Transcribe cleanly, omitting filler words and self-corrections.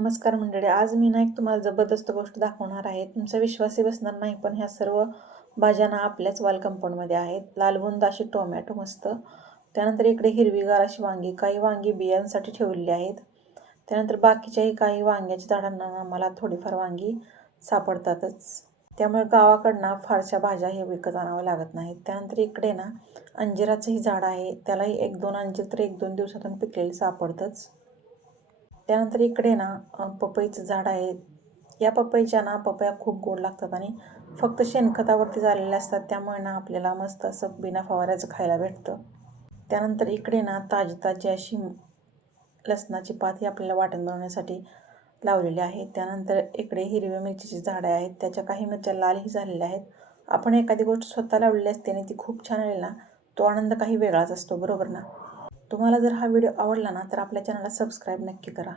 नमस्कार मंडळी. आज मी ना एक तुम्हाला जबरदस्त गोष्ट दाखवणार आहे. तुमचा विश्वासही बसणार नाही, पण ह्या सर्व भाज्या ना आपल्याच वाल कंपाऊंडमध्ये आहेत. लालबुंद अशी टोमॅटो मस्त. त्यानंतर इकडे हिरवीगार अशी वांगी, काही वांगी बियांसाठी ठेवलेली आहेत. त्यानंतर बाकीच्याही काही वांग्याच्या झाडांना ना मला थोडीफार वांगी सापडतातच. त्यामुळे गावाकडनं फारशा भाज्या हे विकत आणाव्या लागत नाहीत. त्यानंतर इकडे ना अंजिराचंही झाड आहे. त्यालाही 1-2 अंजीर तर 1-2 दिवसातून पिकलेली सापडतंच. त्यानंतर इकडे ना पपईचं झाड आहे. या पपईच्या ना पपया खूप गोड लागतात आणि फक्त शेणखतावरती झालेल्या असतात. त्यामुळे ना आपल्याला मस्त असं बिना फवाऱ्याचं खायला भेटतं. त्यानंतर इकडे ना ताजी अशी लसणाची पात ही आपल्याला वाटण बनवण्यासाठी लावलेली आहे. त्यानंतर इकडे हिरव्या मिरचीची झाडे आहेत. त्याच्या काही मिरच्या लालही झालेल्या आहेत. आपण एखादी गोष्ट स्वतः लावलेली असते आणि ती खूप छान आली ना, तो आनंद काही वेगळाच असतो, बरोबर ना? तुम्हाला जर हा व्हिडिओ आवडला ना, तर आपल्या चॅनलला सबस्क्राईब नक्की करा.